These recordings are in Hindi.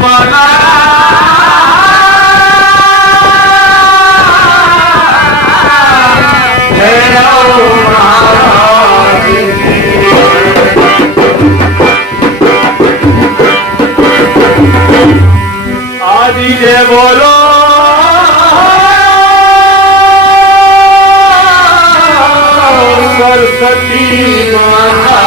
बना आदि जय बोलो सरस्वती माता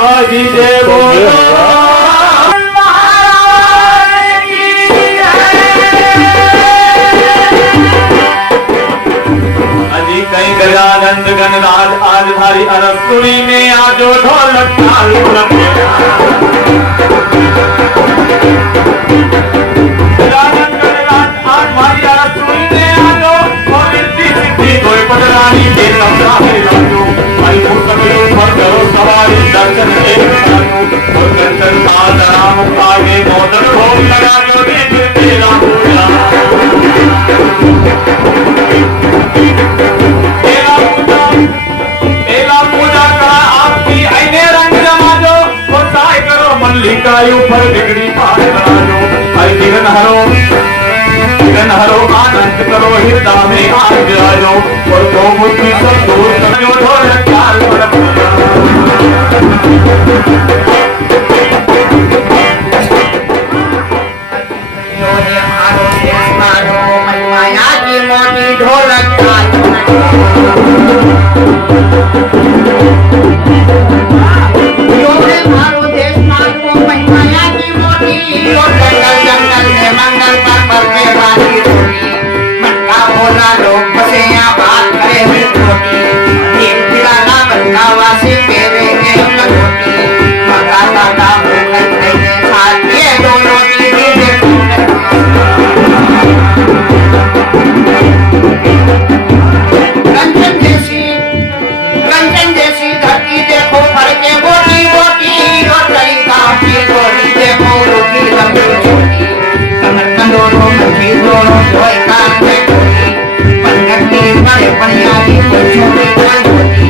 आदि जय बोलो गजानंद गणराज आजधारी अरसुरी में आजो ढोलक ताल गजानंद गणराज आजधारी अरसुरी में आजो और रिद्धि सिद्धि कोई पटरानी के कमरा है राजो अल्पु सभी पर करो सवारी दर्शन एक साजो और दर्शन साध राम आगे मोदन भोग लगा जो देख तेरा पूजा मल्लिकायु पर बिगड़ी पार कराजो हरि विघ्न हरो आनंद करो हृदय में आज विराजो और गो बुद्धि सब दूर करो ढोलक ताल पर माया की मोटी ढोलक ताल जंगल में मंगल पर के वाली रोटी मन का बोला लोग बसे यहाँ बात करे हुए रोटी एक खिलाना मन का वासी मेरे के रोटी मका काटा भूखल खाइए साथ ये दो रोटी दीजिए कंचन जैसी धरती देखो भर के बोटी बोटी और कई गाँव की गोरी देखो रोटी लंबी छोटी कमर कंडोरों में दोनों धोए कान में गोरी पलक में बड़े बढ़िया की कोई छोटी कोई छोटी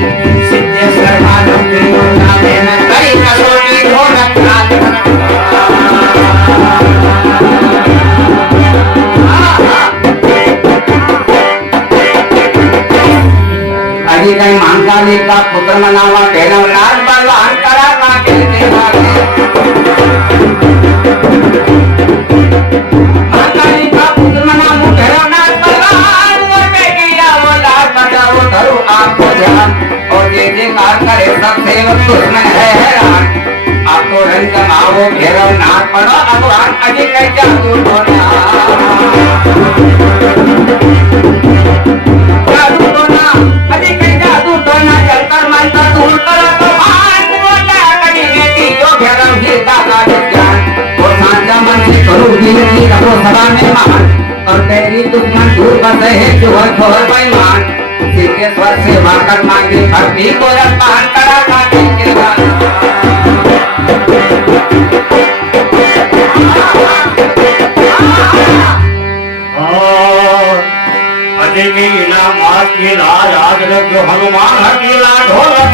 सिद्धेश्वर मानव के योजना देना कई कसौटी ढोलक ताल अजी कहीं महाकाली का पुत्र मनावा कहना लाल बलवान करा ना कहते महाकाली का पुत्र मनावा कहना लाल बलवान वो बेगिया वो लाल बजा वो धरो आपको ध्यान और ये कार करे सब सेवक दुश्मन है हैरान आपको रंग जमाओ घेरो नाक पड़ो अगवान अजी कहीं जादू ढोना अजी कहीं जादू ढोना चलकर मंत्र दूर करो तो भान वो क्या करेंगे जो घेरम ही दादा ज्ञान वो सांझा मन से करो गिनती रखो सभा में मान और तेरी दुश्मन दूर बसे है चोर छोर बेईमान सीखे स्वर से माकर मांगे भक्ति को रखमान करा काटे के बाद नीला मास की लाज आज जो हनुमान हकीला ढोलक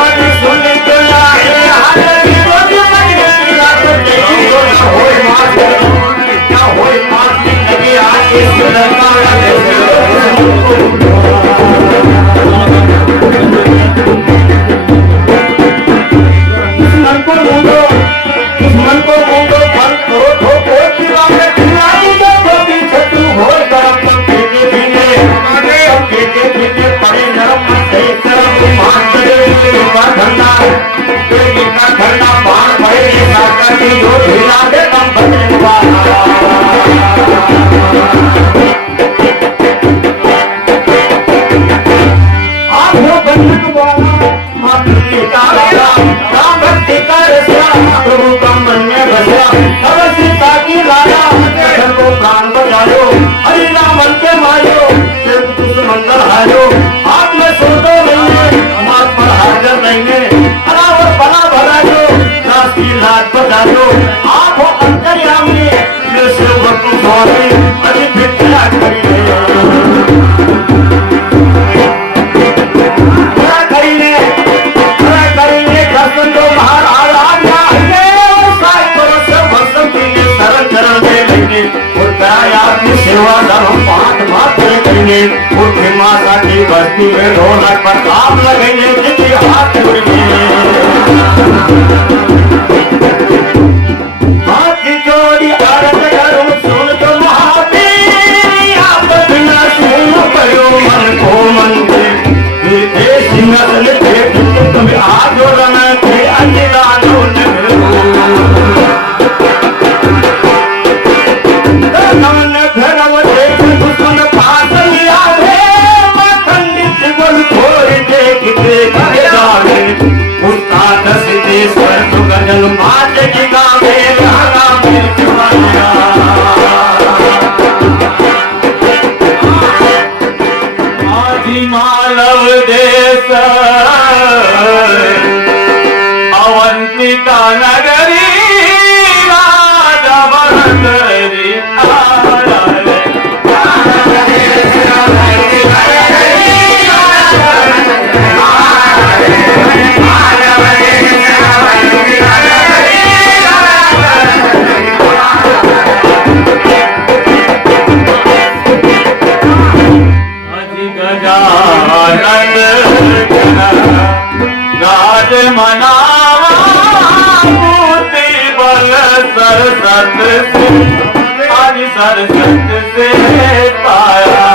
भाग्य में उठ माता की बस्ती में ढोलक पर काम लगेंगे किसी हाथ में हाथ जोड़ी अर्ज करूं सुन तो महावीर आपस न सुन पड़ो मन को मन के देश नस्ल के तुम आज रन के अनिलानो नमन भरव देख दुश्मन पास लिया है मखंडित बोल छोड़ देख देख जावे उस्ताद सिद्धेश्वर सुगजन मात की गावे लगा में चुमाया आदि मानव देश अवंतिका नगरी राजा भरतरी राज मनावा मूर्ति बल सरसत से हरि सरसत से पाया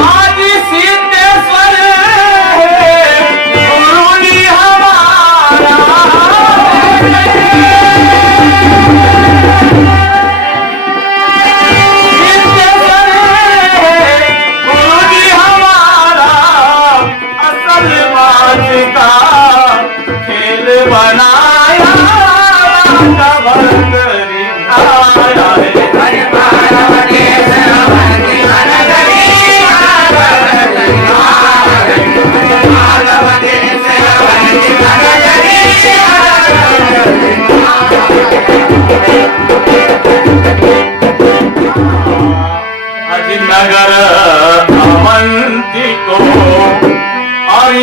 आज सिद्धेश्वर गुरु जी हमारा खेल बनाया भरतरी आया नगर अवंती को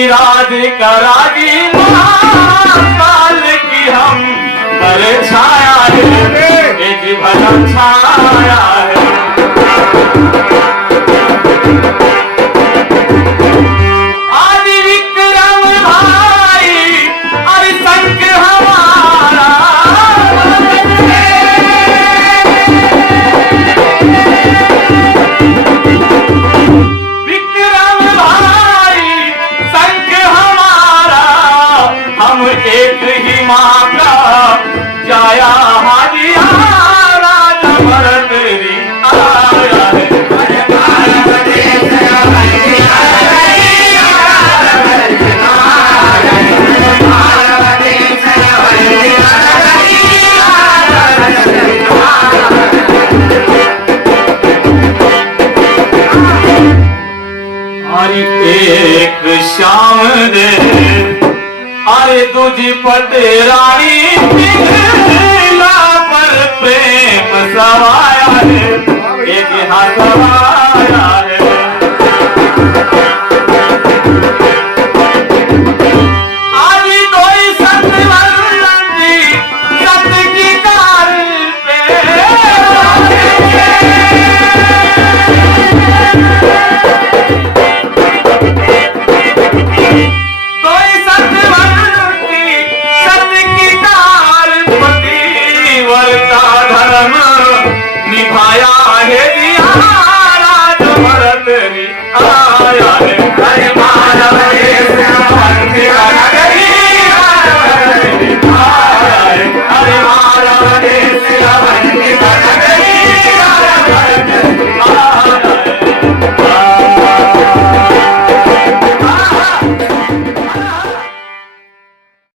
राधिका राजी काल की हम भले छाया है जी भला छाया है आदि विक्रम भाई अरे संग हमारा एक ही माँ का जाया हाजिया राजा भरतरी आया है एक शाम दे अरे तुझी पते रानी पिघला पर प्रेम सवाया है एक हाथ